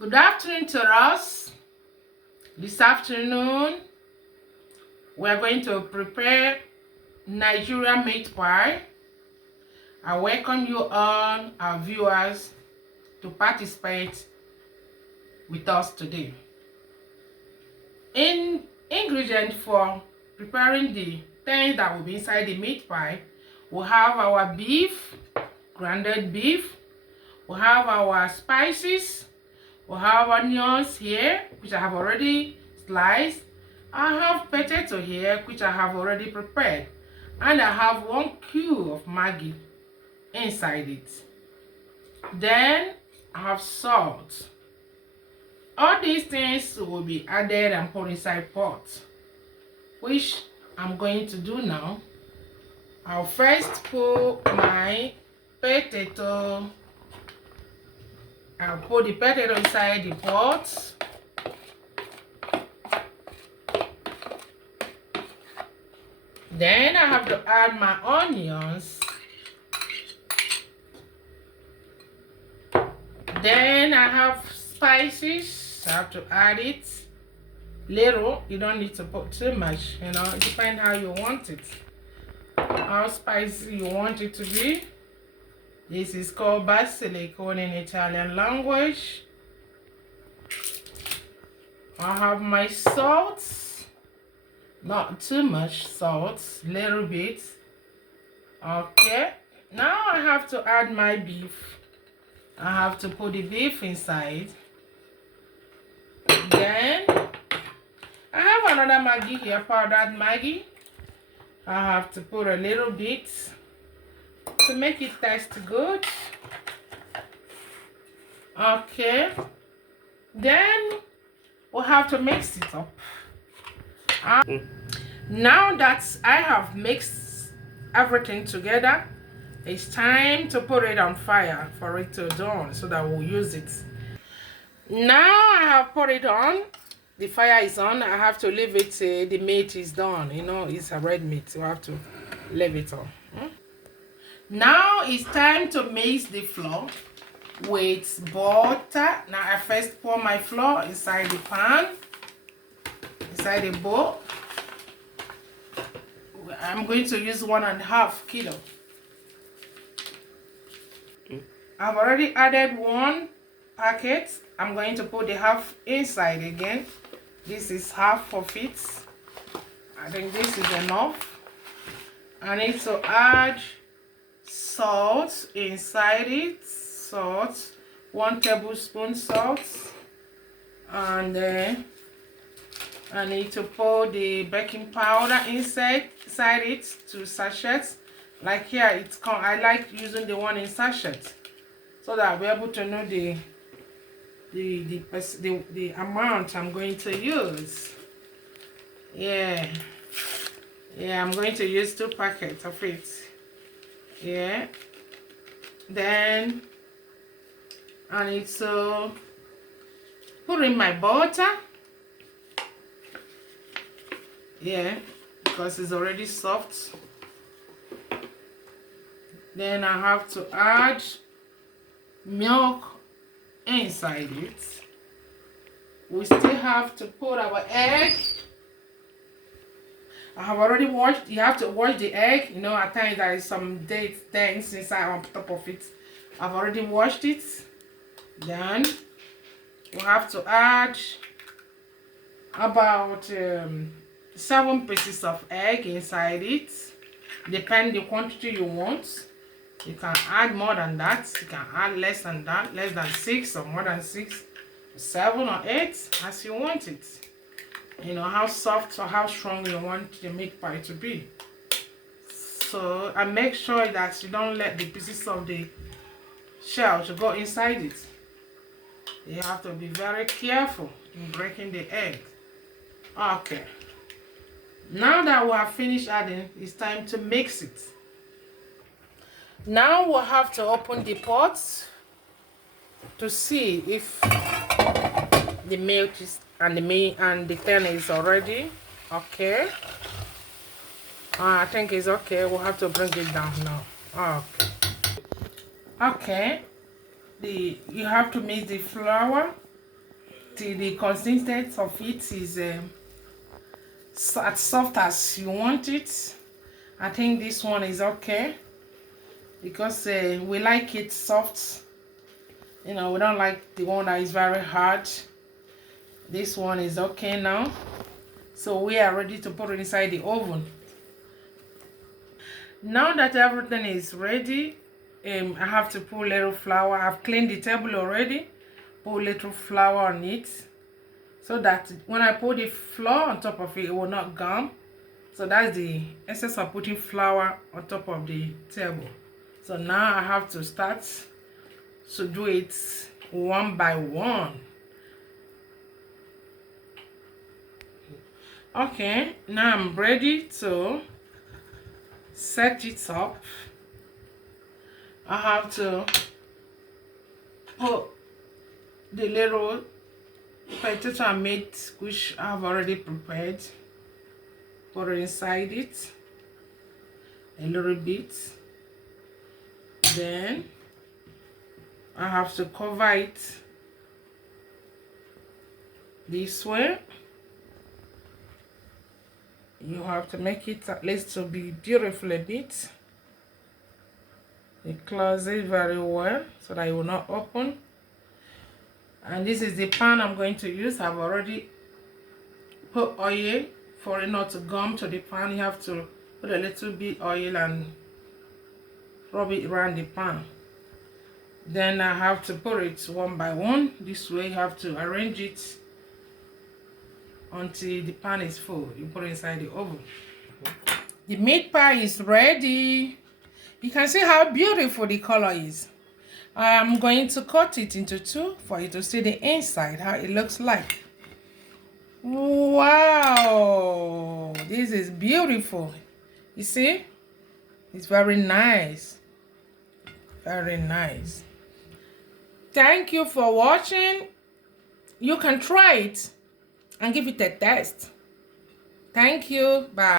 Good afternoon to us. This afternoon, we are going to prepare Nigerian meat pie. I welcome you all, our viewers, to participate with us today. Ingredient for preparing the things that will be inside the meat pie, we have our beef, grounded beef. We have our spices. We have onions here, which I have already sliced. I have potato here, which I have already prepared. And I have 1 cube of Maggi inside it. Then I have salt. All these things will be added and put inside pot, which I'm going to do now. I'll first put my potato. I'll put the potato inside the pot. Then I have to add my onions. Then I have spices. I have to add it little. You don't need to put too much, it depends how you want it. How spicy you want it to be. This is called basilico in Italian language. I have my salt. Not too much salt, little bit. Okay. Now I have to add my beef. I have to put the beef inside. Then I have another Maggi here, powdered Maggi. I have to put a little bit to make it taste good. Okay. Then we'll have to mix it up. Now that I have mixed everything together, it's time to put it on fire for it to dawn so that we'll use it. Now I have put it on. The fire is on. I have to leave it till the meat is done. It's a red meat, so I have to leave it on. Now it's time to mix the flour with butter. Now I first pour my flour inside the pan, inside the bowl. I'm going to use 1.5 kilo. I've already added 1 packet. I'm going to put the half inside again. This is half of it. I think this is enough. I need to add salt inside it. Salt, 1 tablespoon salt. And then I need to pour the baking powder inside it, 2 sachets. Like here, I like using the one in sachet so that I'll be able to know the amount I'm going to use. Yeah, I'm going to use 2 packets of it. Yeah. Then I need to put in my butter. Yeah, because it's already soft. Then I have to add milk inside it. We still have to put our egg. I have already washed. You have to wash the egg. At times there is some dead things inside on top of it. I've already washed it. Then we have to add about 7 pieces of egg inside it. Depend the quantity you want. You can add more than that. You can add less than that. Less than 6 or more than 6. 7 or 8 as you want it. How soft or how strong you want the meat pie to be. So and make sure that you don't let the pieces of the shell to go inside it. You have to be very careful in breaking the egg. Okay. Now that we have finished adding, it's time to mix it. Now we'll have to open the pot to see if the milk is and the thing is already okay. I think it's okay. We'll have to bring it down now. Okay. You have to mix the flour till the consistency of it is as soft as you want it. I think this one is okay because we like it soft. You know, we don't like the one that is very hard. This one is okay now. So we are ready to put it inside the oven. Now that everything is ready, I have to put a little flour. I've cleaned the table already. Put a little flour on it so that when I put the flour on top of it, it will not gum. So that's the essence of putting flour on top of the table. So now I have to start to do it one by one. Okay, now I'm ready to set it up. I have to put the little potato I made, which I've already prepared. Put it inside it a little bit. Then I have to cover it this way. You have to make it at least to be beautiful a bit. You close it very well so that it will not open. And this is the pan I'm going to use. I've already put oil for it not to gum to the pan. You have to put a little bit oil and rub it around the pan. Then I have to put it one by one. This way you have to arrange it until the pan is full. You put it inside the oven. The meat pie is ready. You can see how beautiful the color is. I'm going to cut it into two for you to see the inside, how it looks like. Wow, this is beautiful. You see, it's very nice. Very nice. Thank you for watching. You can try it and give it a test. Thank you. Bye.